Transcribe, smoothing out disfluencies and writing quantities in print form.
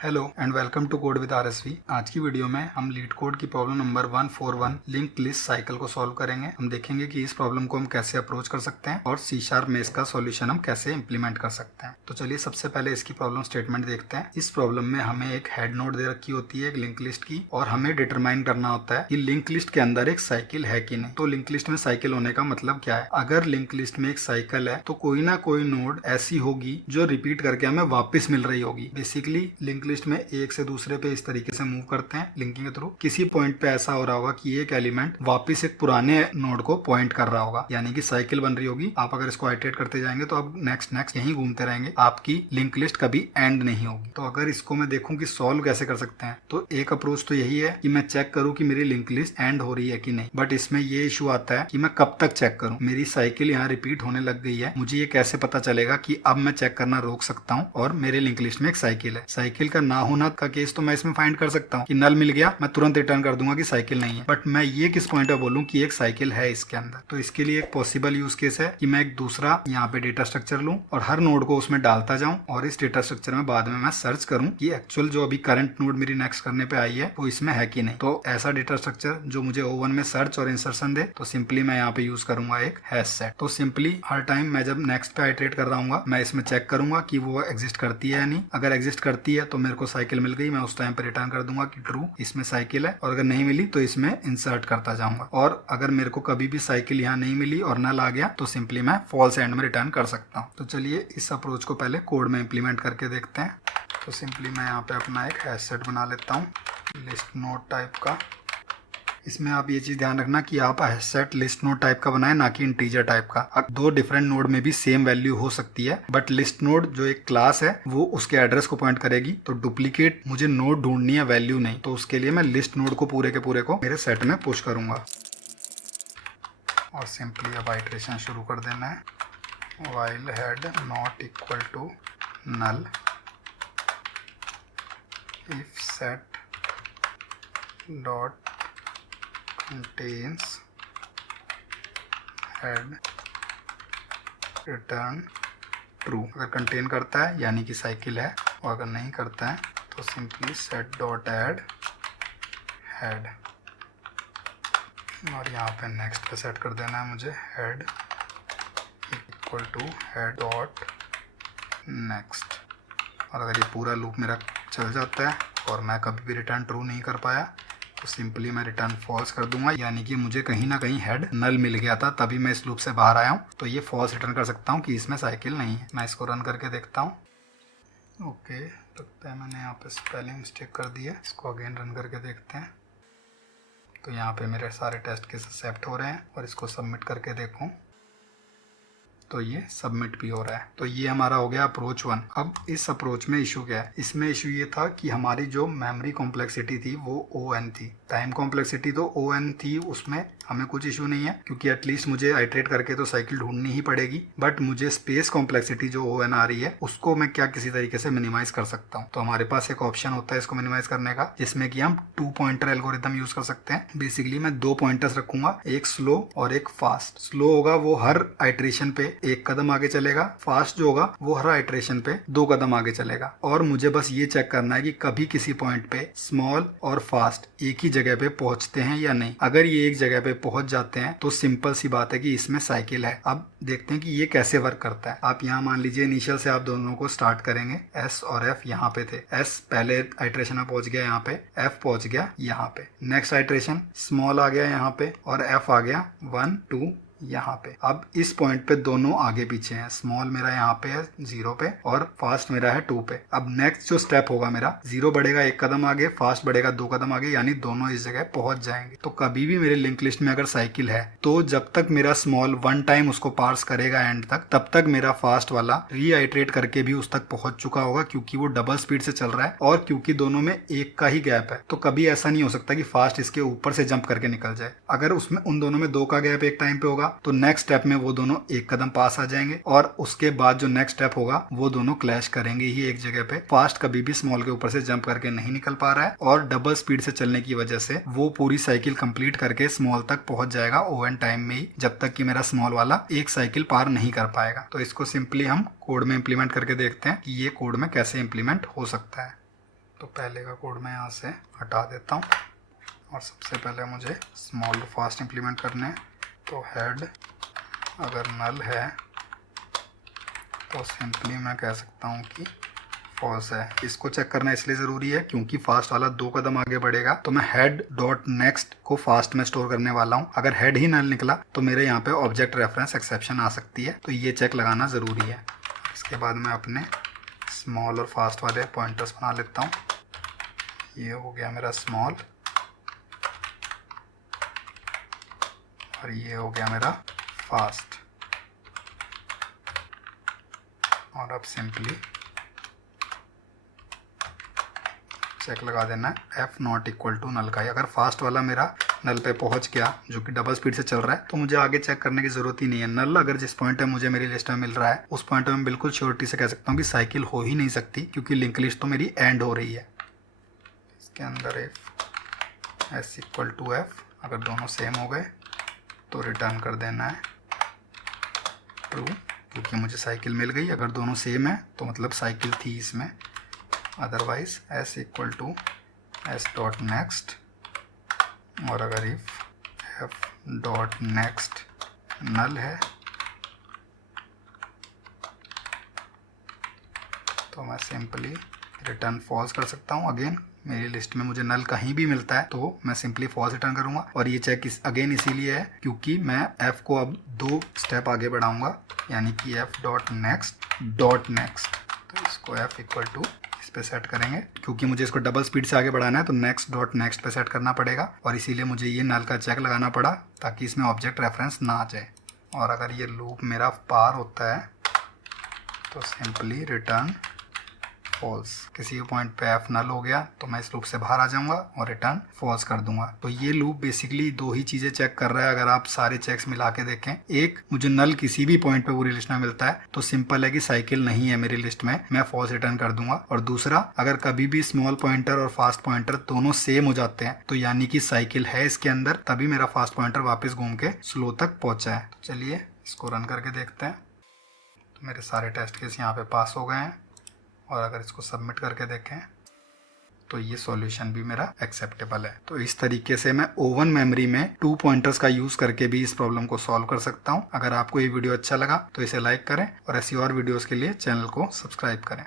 Hello and welcome to code with RSV. आज की वीडियो में हम लीड कोड की problem number 141 link list cycle को सॉल्व करेंगे। हम देखेंगे कि इस प्रॉब्लम को हम कैसे अप्रोच कर सकते हैं और C# में इसका सॉल्यूशन हम कैसे इंप्लीमेंट कर सकते हैं। तो चलिए सबसे पहले इसकी प्रॉब्लम स्टेटमेंट देखते हैं। इस प्रॉब्लम में हमें एक हेड नोड दे रखी होती है एक लिंक लिस्ट की, और हमें डिटरमाइन करना होता है कि लिंक लिस्ट के अंदर एक साइकिल है कि नहीं। तो लिंक लिस्ट में साइकिल होने का मतलब क्या है? अगर लिंक लिस्ट में एक साइकिल है तो कोई ना कोई नोड ऐसी होगी जो रिपीट करके हमें वापस मिल रही होगी। बेसिकली लिंक लिस्ट में एक से दूसरे पे इस तरीके से मूव करते हैं लिंकिंग के थ्रू। किसी पॉइंट पे ऐसा हो रहा होगा कि एक एलिमेंट वापस एक पुराने नोड को पॉइंट कर रहा होगा, यानी कि साइकिल बन रही होगी। आप अगर इसको आइटरेट करते जाएंगे तो अब नेक्स्ट यहीं घूमते रहेंगे, आपकी लिंक लिस्ट कभी एंड नहीं होगी। तो अगर इसको मैं देखूं कि सॉल्व कैसे कर सकते हैं, तो एक अप्रोच तो यही है कि मैं चेक करूं कि मेरी लिंक लिस्ट एंड हो रही है कि नहीं। बट इसमें ये इशू आता है कि मैं कब तक चेक करूं। मेरी साइकिल यहाँ रिपीट होने लग गई है, मुझे ये कैसे पता चलेगा कि अब मैं चेक करना रोक सकता हूँ और मेरे लिंक लिस्ट में एक साइकिल है। साइकिल का ना होना का केस तो मैं इसमें फाइंड कर सकता हूँ कि नल मिल गया, मैं तुरंत रिटर्न कर दूंगा कि साइकिल नहीं है। बट मैं ये किस पॉइंट पे बोलूँ कि एक साइकिल है इसके अंदर? तो इसके लिए एक पॉसिबल यूज केस है कि मैं एक दूसरा यहाँ पे डेटा स्ट्रक्चर लूँ और हर नोड को उसमें डालता जाऊँ, और इस डेटा स्ट्रक्चर में बाद में मैं सर्च करूँ कि एक्चुअल जो अभी करंट नोड मेरी नेक्स्ट करने पे आई है वो इसमें है कि नहीं। तो ऐसा डेटा स्ट्रक्चर जो मुझे O1 में सर्च और इंसर्शन दे, तो सिंपली मैं यहाँ पे यूज करूंगा एक हैश सेट। तो सिंपली हर टाइम मैं जब नेक्स्ट पे आइटरेट कर रहा हूँ, मैं इसमें चेक करूंगा कि वो एग्जिस्ट करती है या नहीं। अगर एग्जिस्ट करती है तो मेरे को साइकिल मिल गई, मैं उस टाइम पे रिटर्न कर दूंगा कि ट्रू इसमें साइकिल है, और अगर नहीं मिली तो इसमें इंसर्ट करता जाऊंगा। और अगर मेरे को कभी भी साइकिल यहाँ नहीं मिली और नल आ गया तो सिंपली मैं फॉल्स एंड में रिटर्न कर सकता हूँ। तो चलिए इस अप्रोच को पहले कोड में इंप्लीमेंट करके देखते हैं। तो सिंपली मैं यहाँ पे अपना एक हैश सेट बना लेता हूँ लिस्ट नोड टाइप का। इसमें आप ये चीज ध्यान रखना कि आप hash set list node type का बनाए, ना कि इंटीजर टाइप का। अब दो डिफरेंट नोड में भी सेम वैल्यू हो सकती है, बट लिस्ट नोड जो एक क्लास है वो उसके एड्रेस को पॉइंट करेगी। तो डुप्लीकेट मुझे नोड ढूंढनी है, वैल्यू नहीं। तो उसके लिए मैं लिस्ट नोड को पूरे के पूरे को मेरे सेट में पुश करूंगा, और सिंपली अब आइटरेशन शुरू कर देना है। While head not equal to null if set dot contains head return true। अगर कंटेन करता है यानी कि साइकिल है, और अगर नहीं करता है तो simply set dot add head, और यहाँ पे नेक्स्ट पे सेट कर देना है मुझे head equal to head dot next. और अगर ये पूरा लूप मेरा चल जाता है और मैं कभी भी रिटर्न ट्रू नहीं कर पाया तो सिंपली मैं रिटर्न फॉल्स कर दूंगा, यानी कि मुझे कहीं ना कहीं हेड नल मिल गया था, तभी मैं इस लूप से बाहर आया हूँ। तो ये फॉल्स रिटर्न कर सकता हूँ कि इसमें साइकिल नहीं है। मैं इसको रन करके देखता हूँ। ओके, लगता है मैंने यहाँ पे स्पेलिंग मिस्टेक कर दी है। इसको अगेन रन करके देखते हैं। तो यहाँ पे मेरे सारे टेस्ट केस एक्सेप्ट हो रहे हैं, और इसको सबमिट करके देखूँ तो ये सबमिट भी हो रहा है। तो ये हमारा हो गया अप्रोच 1। अब इस अप्रोच में इशू क्या है? इसमें इशू ये था कि हमारी जो मेमोरी कॉम्प्लेक्सिटी थी वो ON थी। टाइम कॉम्प्लेक्सिटी तो ON थी, उसमें हमें कुछ इशू नहीं है, क्योंकि एटलीस्ट मुझे आइटरेट करके तो साइकिल ढूंढनी ही पड़ेगी। बट मुझे स्पेस कॉम्प्लेक्सिटी जो ON आ रही है उसको मैं क्या किसी तरीके से मिनिमाइज कर सकता हूँ। तो हमारे पास एक ऑप्शन होता है इसको मिनिमाइज करने का, जिसमें कि हम 2 पॉइंटर एल्गोरिथम यूज कर सकते हैं। बेसिकली मैं 2 पॉइंटर्स रखूंगा, एक स्लो और एक फास्ट। स्लो होगा वो हर आइटरेशन पे 1 कदम आगे चलेगा, फास्ट जो होगा वो हर आइटरेशन पे 2 कदम आगे चलेगा। और मुझे बस ये चेक करना है कि कभी किसी पॉइंट पे स्मॉल और फास्ट एक ही जगह पे पहुंचते हैं या नहीं। अगर ये एक जगह पे पहुंच जाते हैं तो सिंपल सी बात है कि इसमें साइकिल है। अब देखते हैं कि ये कैसे वर्क करता है। आप यहाँ मान लीजिए इनिशियल से आप दोनों को स्टार्ट करेंगे। S और F यहाँ पे थे। S पहले आइटरेशन में पहुंच गया यहाँ पे, F पहुंच गया यहाँ पे। नेक्स्ट आइटरेशन स्मॉल आ गया यहाँ पे, और F आ गया 1 2 यहाँ पे। अब इस पॉइंट पे दोनों आगे पीछे हैं। स्मॉल मेरा यहाँ पे है 0 पे, और फास्ट मेरा है 2 पे। अब नेक्स्ट जो स्टेप होगा मेरा, 0 बढ़ेगा 1 कदम आगे, फास्ट बढ़ेगा 2 कदम आगे, यानी दोनों इस जगह पहुंच जाएंगे। तो कभी भी मेरे लिंक लिस्ट में अगर साइकिल है तो जब तक मेरा स्मॉल 1 टाइम उसको पार्स करेगा एंड तक, तब तक मेरा फास्ट वाला रीआइटरेट करके भी उस तक पहुंच चुका होगा, क्योंकि वो डबल स्पीड से चल रहा है और क्योंकि दोनों में 1 का ही गैप है। तो कभी ऐसा नहीं हो सकता कि फास्ट इसके ऊपर से जंप करके निकल जाए। अगर उसमें उन दोनों में 2 का गैप एक टाइम पे होगा तो नेक्स्ट स्टेप में वो दोनों 1 कदम पास आ जाएंगे, और उसके बाद जो नेक्स्ट स्टेप होगा वो दोनों क्लैश करेंगे ही एक जगह पे। फास्ट कभी भी स्मॉल के ऊपर से जंप करके नहीं निकल पा रहा है, और डबल स्पीड से चलने की वजह से वो पूरी साइकिल कंप्लीट करके स्मॉल तक पहुंच जाएगा ON टाइम में ही, जब तक कि मेरा स्मॉल वाला एक साइकिल पार नहीं कर पाएगा। तो इसको सिंपली हम कोड में इंप्लीमेंट करके देखते हैं कि ये कोड में कैसे इंप्लीमेंट हो सकता है। तो पहले का कोड मैं यहाँ से हटा देता हूँ और सबसे पहले मुझे स्मॉल और फास्ट इम्प्लीमेंट करने हैं। तो हेड अगर नल है तो सिंपली मैं कह सकता हूँ कि फॉल्स है। इसको चेक करना इसलिए ज़रूरी है क्योंकि फास्ट वाला 2 कदम आगे बढ़ेगा, तो मैं हेड डॉट नेक्स्ट को फास्ट में स्टोर करने वाला हूँ। अगर हेड ही नल निकला तो मेरे यहाँ पे ऑब्जेक्ट रेफरेंस एक्सेप्शन आ सकती है, तो ये चेक लगाना ज़रूरी है। इसके बाद मैं अपने स्मॉल और फास्ट वाले पॉइंटर्स बना लेता हूँ। ये हो गया मेरा स्मॉल और ये हो गया मेरा फास्ट। और अब सिंपली चेक लगा देना है F not equal to null का ही। अगर फास्ट वाला मेरा नल पे पहुंच गया जो कि डबल स्पीड से चल रहा है तो मुझे आगे चेक करने की जरूरत ही नहीं है। नल अगर जिस पॉइंट पे मुझे मेरी लिस्ट में मिल रहा है उस पॉइंट पे मैं बिल्कुल श्योरिटी से कह सकता हूँ कि साइकिल हो ही नहीं सकती, क्योंकि लिंक लिस्ट तो मेरी एंड हो रही है। इसके अंदर F S equal to F, अगर दोनों सेम हो गए तो रिटर्न कर देना है ट्रू, क्योंकि मुझे साइकिल मिल गई। अगर दोनों सेम है तो मतलब साइकिल थी इसमें, otherwise S equal to S dot next. और अगर if F dot next null है तो मैं सिंपली रिटर्न फॉल्स कर सकता हूँ। अगेन मेरी लिस्ट में मुझे नल कहीं भी मिलता है तो मैं सिंपली फॉल्स रिटर्न करूँगा। और ये चेक अगेन इसीलिए है क्योंकि मैं एफ को अब 2 स्टेप आगे बढ़ाऊँगा, यानी कि एफ डॉट नेक्स्ट। तो इसको एफ इक्वल टू इस पे सेट करेंगे, क्योंकि मुझे इसको डबल स्पीड से आगे बढ़ाना है तो नेक्स्ट डॉट नेक्स्ट पे सेट करना पड़ेगा। और इसीलिए मुझे ये नल का चेक लगाना पड़ा ताकि इसमें ऑब्जेक्ट रेफरेंस ना आ जाए। और अगर ये लूप मेरा पार होता है तो सिंपली रिटर्न फॉल्स। किसी भी पॉइंट पे एफ नल हो गया तो मैं इस लूप से बाहर आ जाऊंगा और रिटर्न फॉल्स कर दूंगा। तो ये लूप बेसिकली 2 ही चीजें चेक कर रहा है। अगर आप सारे चेक्स मिला के देखें, एक मुझे नल किसी भी पॉइंट पे पूरी लिस्ट में मिलता है तो सिंपल है कि साइकिल नहीं है मेरी लिस्ट में, मैं फॉल्स रिटर्न कर दूंगा। और दूसरा, अगर कभी भी स्मॉल पॉइंटर और फास्ट पॉइंटर दोनों सेम हो जाते हैं तो यानी कि साइकिल है इसके अंदर, तभी मेरा फास्ट पॉइंटर वापस घूम के स्लो तक पहुंचा है। तो चलिए इसको रन करके देखते हैं। तो मेरे सारे टेस्ट केस यहाँ पे पास हो गए हैं। और अगर इसको सबमिट करके देखें तो ये सॉल्यूशन भी मेरा एक्सेप्टेबल है। तो इस तरीके से मैं ओवन मेमोरी में 2 पॉइंटर्स का यूज करके भी इस प्रॉब्लम को सॉल्व कर सकता हूं। अगर आपको ये वीडियो अच्छा लगा तो इसे लाइक करें और ऐसी और वीडियोस के लिए चैनल को सब्सक्राइब करें।